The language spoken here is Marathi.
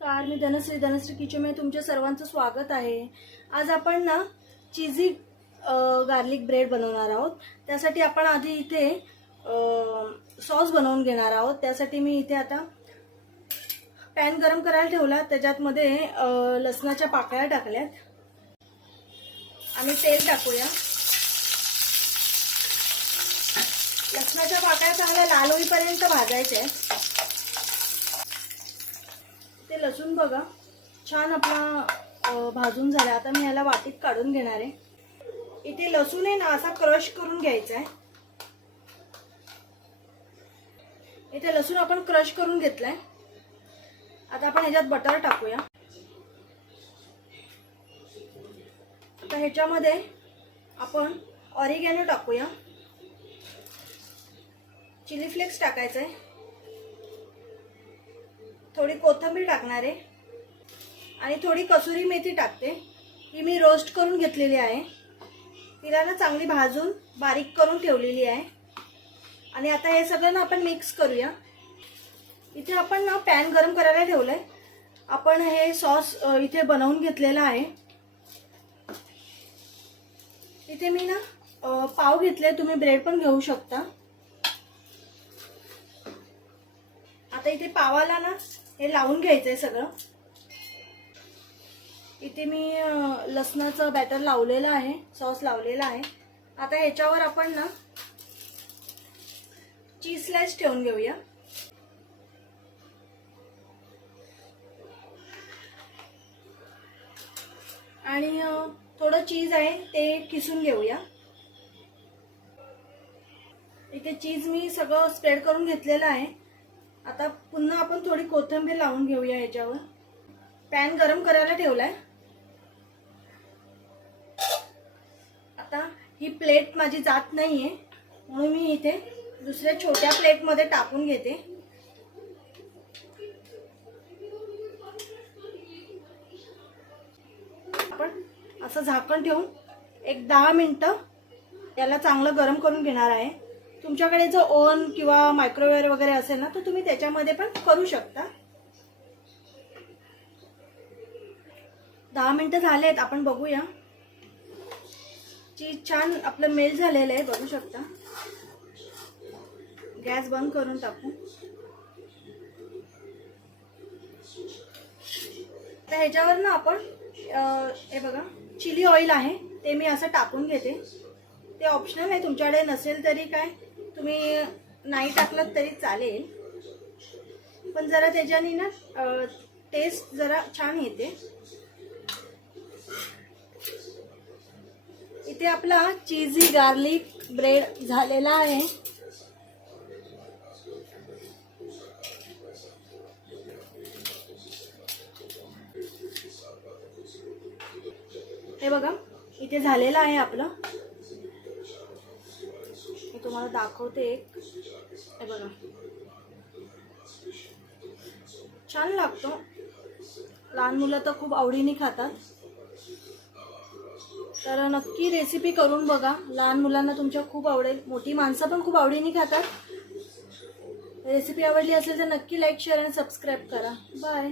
नमस्कार मी धनश्री. धनश्री किचनमध्ये तुमच्या सर्वांचं स्वागत आहे. आज आपण ना चिझी गार्लिक ब्रेड बनवणार आहोत. त्यासाठी आपण आधी इथे सॉस बनवून घेणार आहोत. त्यासाठी मी इथे आता पॅन गरम करायला ठेवला त्याच्यातमध्ये लसणाच्या पाकळ्या टाकल्यात. आम्ही तेल टाकूया. लसणाच्या पाकळ्या चांगल्या लाल होईपर्यंत भाजायच्या आहेत. ते लसूण बघा. छान आपला भाजून झाला. आता मी ह्याला वाटीत काढून घेणार आहे. इथे लसूण आहे ना असा क्रश करून घ्यायचा आहे. इथे लसूण आपण क्रश करून घेतलाय. आता आपण ह्याच्यात बटर टाकूया. आता ह्याच्यामध्ये आपण ऑरिगॅनो टाकूया. चिली फ्लेक्स टाकायचं आहे थोडी कोथिंबीर टाकणार आहे. आणि थोडी कसुरी मेथी टाकते. ही मी रोस्ट करून घेतलेली आहे. तिला ना चांगली भाजून बारीक करून ठेवलेली आहे. आणि आता हे सगळं ना आपण मिक्स करूया. इथे आपण ना पॅन गरम करायला ठेवलं आहे आपण हे सॉस इथे बनवून घेतलेलं आहे. इथे मी ना पाव घेतले तुम्ही ब्रेड पण घेऊ शकता. आता इथे पावाला ना हे लावून घ्यायचंय सगळं. इथे मी लसणाचं बॅटर लावलेलं आहे सॉस लावलेला आहे. आता ह्याच्यावर आपण ना चीज स्लाइस ठेवून घेऊया. आणि थोडं चीज आहे ते किसून घेऊया. इथे चीज मी सगळं स्प्रेड करून घेतलेलं आहे. आता पुन्हा आपण थोडी कोथिंबीर लावून घेऊया याच्यावर. पॅन गरम करायला ठेवलाय. आता ही प्लेट माझी जात नाहीये म्हणून मी इथे दुसऱ्या छोट्या प्लेटमध्ये टाकून घेते. आपण असं झाकण ठेवून एक दहा मिनटं याला चांगलं गरम करून घेणार आहे. तुमच्याकडे जो ओव्हन किंवा मायक्रोवेव्ह वगैरे असेल ना तर तुम्ही त्याच्यामध्ये पण करू शकता. दहा मिनटं झालेत आपण बघूया. चीज छान आपलं मेल झालेलं आहे बघू शकता. गॅस बंद करून टाकू. तर ह्याच्यावर ना आपण हे बघा चिली ऑइल आहे ते मी असं टाकून घेते. ते ऑप्शनल आहे तुमच्याकडे नसेल तरी काय. तुम्ही नाही टाकलं तरी चालेल. पण जरा त्याच्याने ना टेस्ट जरा छान येते. इथे आपला चीजी गार्लिक ब्रेड झालेला आहे. हे बघा इथे झालेलं आहे आपलं. मी तुम्हाला दाखवते एक. हे बघा. छान लागतो. लहान मुलं तर खूप आवडीने खातात. तर नक्की रेसिपी करून बघा. लहान मुलांना तुमच्या खूप आवडेल. मोठी माणसं पण खूप आवडीने खातात. रेसिपी आवडली असेल तर नक्की लाईक शेअर आणि सबस्क्राईब करा. बाय